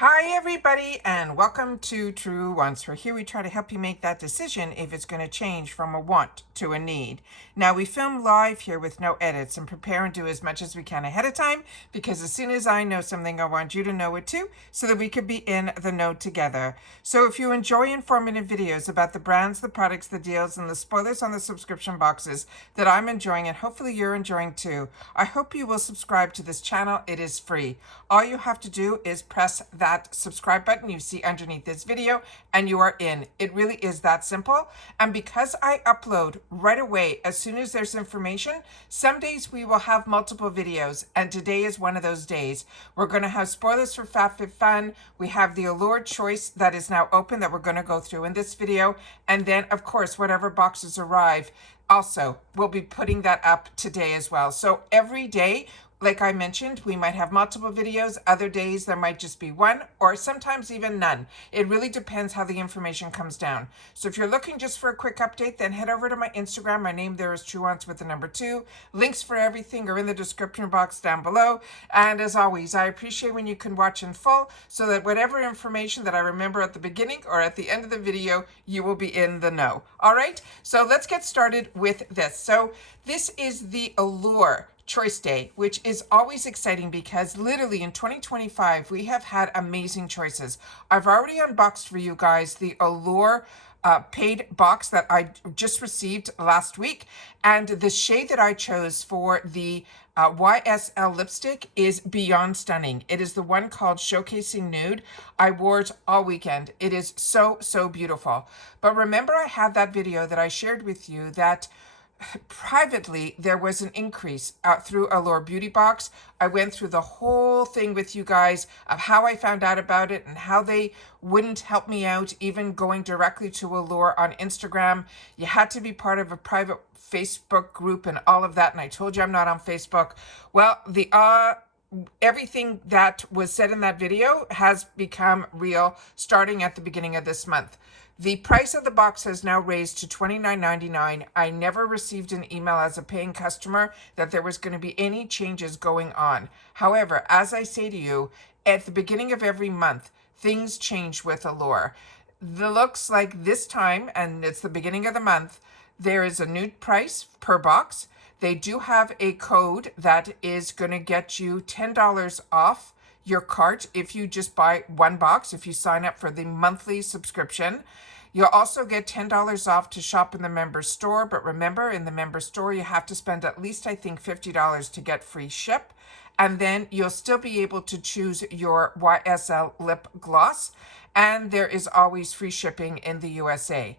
Hi everybody and welcome to Truewants, where here we try to help you make that decision if it's going to change from a want to a need. Now we film live here with no edits and prepare and do as much as we can ahead of time, because as soon as I know something I want you to know it too, so that we could be in the know together. So if you enjoy informative videos about the brands, the products, the deals, and the spoilers on the subscription boxes that I'm enjoying and hopefully you're enjoying too, I hope you will subscribe to this channel. It is free. All you have to do is press that subscribe button you see underneath this video and you are in. It really is that simple. And because I upload right away as soon as there's information, some days we will have multiple videos, and today is one of those days. We're going to have spoilers for FabFitFun. We have the Allure choice that is now open that we're going to go through in this video, and then of course whatever boxes arrive, also we'll be putting that up today as well. So every day, like I mentioned, we might have multiple videos. Other days there might just be one, or sometimes even none. It really depends how the information comes down. So if you're looking just for a quick update, then head over to my Instagram. My name there is Truewants with the number 2. Links for everything are in the description box down below. And as always, I appreciate when you can watch in full, so that whatever information that I remember at the beginning or at the end of the video, you will be in the know. All right, so let's get started with this. So this is the Allure Choice Day, which is always exciting because literally in 2025 we have had amazing choices. I've already unboxed for you guys the Allure paid box that I just received last week, and the shade that I chose for the YSL lipstick is beyond stunning. It is the one called Showcasing Nude. I wore it all weekend. It is so beautiful. But remember, I had that video that I shared with you that privately there was an increase through Allure Beauty Box. I went through the whole thing with you guys of how I found out about it and how they wouldn't help me out, even going directly to Allure on Instagram. You had to be part of a private Facebook group and all of that, and I told you I'm not on Facebook. Well, the everything that was said in that video has become real starting at the beginning of this month. The price of the box has now raised to $29.99. I never received an email as a paying customer that there was going to be any changes going on. However, as I say to you, at the beginning of every month, things change with Allure. The looks like this time, and it's the beginning of the month, there is a new price per box. They do have a code that is going to get you $10 off your cart if you just buy one box, if you sign up for the monthly subscription. You'll also get $10 off to shop in the member store, but remember, in the member store you have to spend at least, I think, $50 to get free ship. And then you'll still be able to choose your YSL lip gloss, and there is always free shipping in the USA.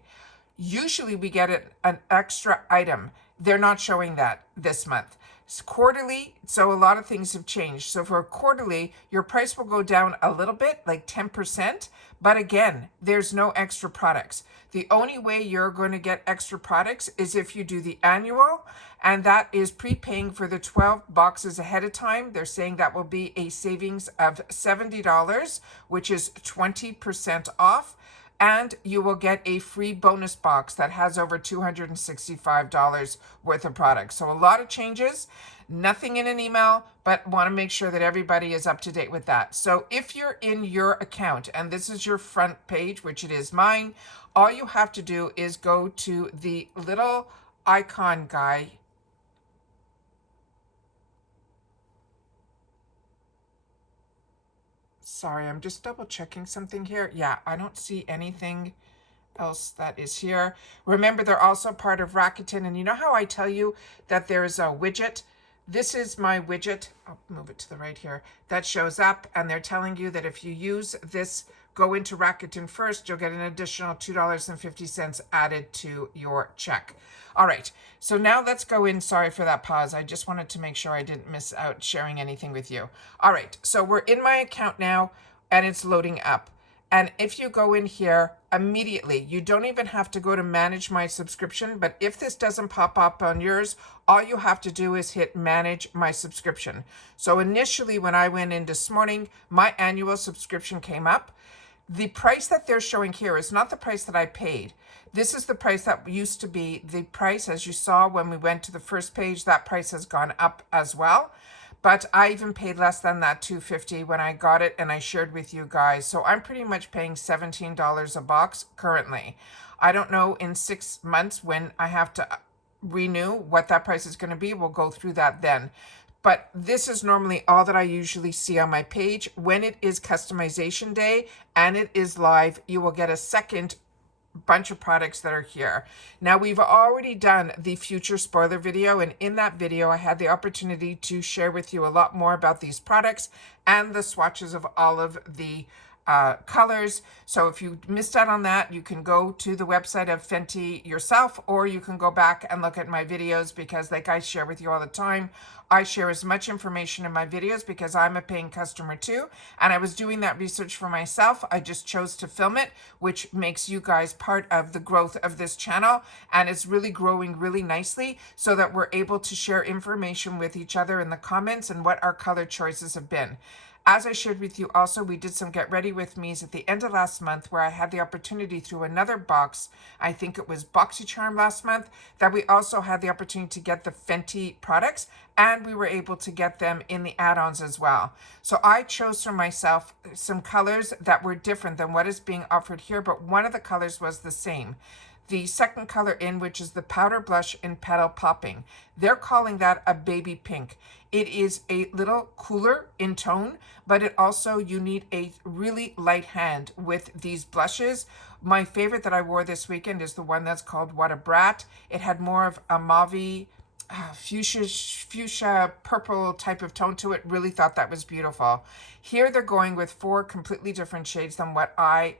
Usually we get an extra item. They're not showing that this month. It's quarterly, so a lot of things have changed. So for quarterly, your price will go down a little bit, like 10%. But again, there's no extra products. The only way you're going to get extra products is if you do the annual, and that is prepaying for the 12 boxes ahead of time. They're saying that will be a savings of $70, which is 20% off. And you will get a free bonus box that has over $265 worth of products. So a lot of changes, nothing in an email, but want to make sure that everybody is up to date with that. So if you're in your account and this is your front page, which it is mine, all you have to do is go to the little icon guy. Sorry, I'm just double checking something here. Yeah, I don't see anything else that is here. Remember, they're also part of Rakuten. And you know how I tell you that there's a widget? This is my widget. I'll move it to the right here. That shows up, and they're telling you that if you use this, go into Rakuten first, you'll get an additional $2.50 added to your check. All right, so now let's go in. Sorry for that pause. I just wanted to make sure I didn't miss out sharing anything with you. All right, so we're in my account now, and it's loading up. And if you go in here immediately, you don't even have to go to manage my subscription, but if this doesn't pop up on yours, all you have to do is hit manage my subscription. So initially when I went in this morning, my annual subscription came up. The price that they're showing here is not the price that I paid. This is the price that used to be the price, as you saw when we went to the first page. That price has gone up as well. but I even paid less than that $2.50 when I got it and I shared with you guys. So I'm pretty much paying $17 a box currently. I don't know in 6 months when I have to renew what that price is going to be. We'll go through that then. But this is normally all that I usually see on my page. When it is customization day and it is live, you will get a second bunch of products that are here. Now, we've already done the future spoiler video, and in that video I had the opportunity to share with you a lot more about these products and the swatches of all of the colors. So if you missed out on that, you can go to the website of Fenty yourself, or you can go back and look at my videos, because like I share with you all the time, I share as much information in my videos because I'm a paying customer too. And I was doing that research for myself. I just chose to film it, which makes you guys part of the growth of this channel. And it's really growing really nicely so that we're able to share information with each other in the comments and what our color choices have been. As I shared with you also, we did some Get Ready With Me's at the end of last month, where I had the opportunity through another box, I think it was BoxyCharm last month, that we also had the opportunity to get the Fenty products, and we were able to get them in the add-ons as well. So I chose for myself some colors that were different than what is being offered here, but one of the colors was the same. The second color in, which is the Powder Blush in Petal Popping. They're calling that a baby pink. It is a little cooler in tone, but it also, you need a really light hand with these blushes. My favorite that I wore this weekend is the one that's called What a Brat. It had more of a mauve, fuchsia purple type of tone to it. Really thought that was beautiful. Here they're going with 4 completely different shades than what I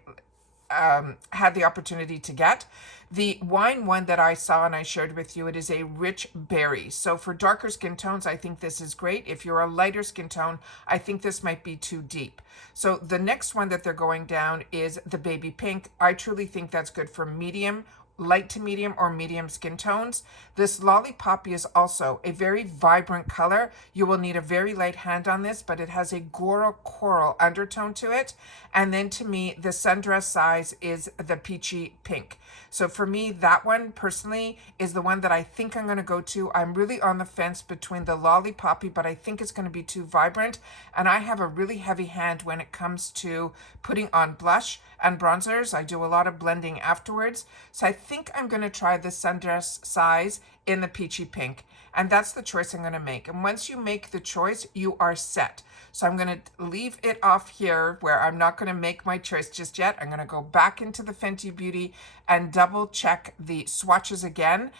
had the opportunity to get. The wine one that I saw and I shared with you, it is a rich berry. So for darker skin tones, I think this is great. If you're a lighter skin tone, I think this might be too deep. So the next one that they're going down is the baby pink. I truly think that's good for medium, light to medium, or medium skin tones. This Lollipoppy is also a very vibrant color. You will need a very light hand on this, but it has a coral undertone to it. And then to me, the sundress size is the peachy pink. So for me, that one personally is the one that I think I'm going to go to. I'm really on the fence between the Lollipoppy, but I think it's going to be too vibrant. And I have a really heavy hand when it comes to putting on blush and bronzers. I do a lot of blending afterwards. So I think I'm going to try the sundress size in the peachy pink. And that's the choice I'm going to make. And once you make the choice, you are set. So I'm going to leave it off here where I'm not going to make my choice just yet. I'm going to go back into the Fenty Beauty and double check the swatches again.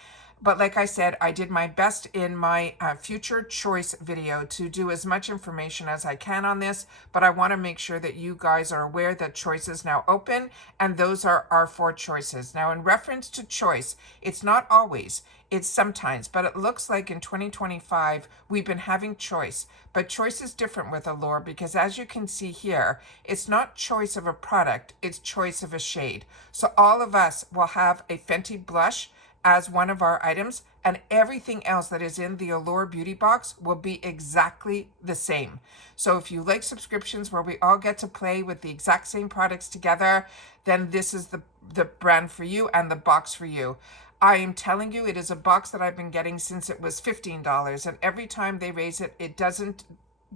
But like I said, I did my best in my future choice video to do as much information as I can on this, but I want to make sure that you guys are aware that choice is now open, and those are our 4 choices. Now, in reference to choice, it's not always, it's sometimes, but it looks like in 2025, we've been having choice, but choice is different with Allure, because as you can see here, it's not choice of a product, it's choice of a shade. So all of us will have a Fenty blush as one of our items, and everything else that is in the Allure beauty box will be exactly the same. So if you like subscriptions where we all get to play with the exact same products together, then this is the brand for you and the box for you. I am telling you, it is a box that I've been getting since it was $15, and every time they raise it, it doesn't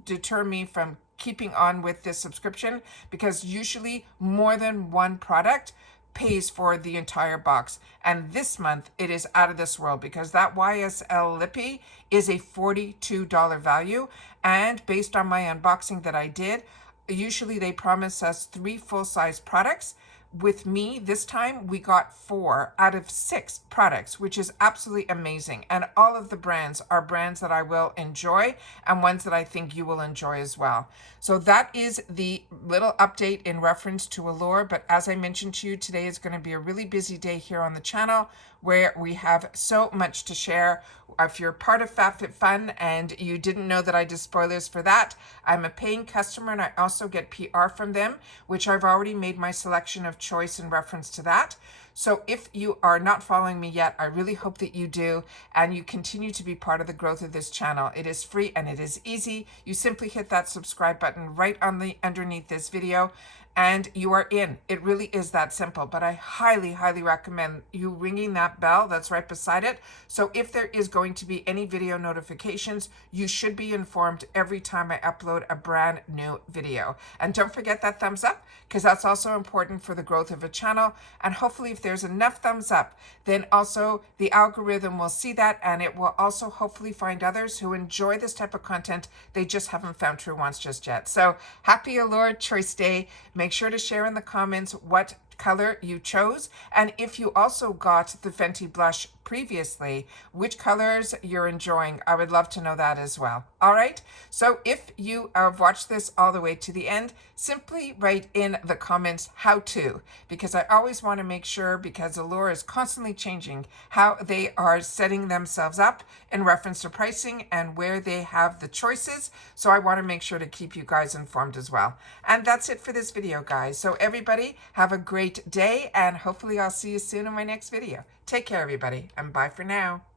deter me from keeping on with this subscription, because usually more than one product pays for the entire box. And this month it is out of this world, because that YSL Lippy is a $42 value. And based on my unboxing that I did, usually they promise us 3 full-size products. With me, this time we got 4 out of 6 products, which is absolutely amazing. And all of the brands are brands that I will enjoy, and ones that I think you will enjoy as well. So that is the little update in reference to Allure. But as I mentioned to you, today is going to be a really busy day here on the channel, where we have so much to share. If you're part of FabFitFun and you didn't know that I did spoilers for that, I'm a paying customer, and I also get PR from them, which I've already made my selection of choice in reference to that. So if you are not following me yet, I really hope that you do, and you continue to be part of the growth of this channel. It is free and it is easy. You simply hit that subscribe button right on the underneath this video, and you are in. It really is that simple, but I highly, highly recommend you ringing that bell that's right beside it. So if there is going to be any video notifications, you should be informed every time I upload a brand new video. And don't forget that thumbs up, because that's also important for the growth of a channel. And hopefully if there's enough thumbs up, then also the algorithm will see that, and it will also hopefully find others who enjoy this type of content. They just haven't found Truewants just yet. So happy Allure Choice Day. Make sure to share in the comments what color you chose, and if you also got the Fenty blush previously, which colors you're enjoying. I would love to know that as well. All right, so if you have watched this all the way to the end, simply write in the comments how to, because I always want to make sure, because Allure is constantly changing how they are setting themselves up in reference to pricing and where they have the choices. So I want to make sure to keep you guys informed as well. And that's it for this video, guys. So everybody have a great day, and hopefully I'll see you soon in my next video. Take care, everybody, and bye for now.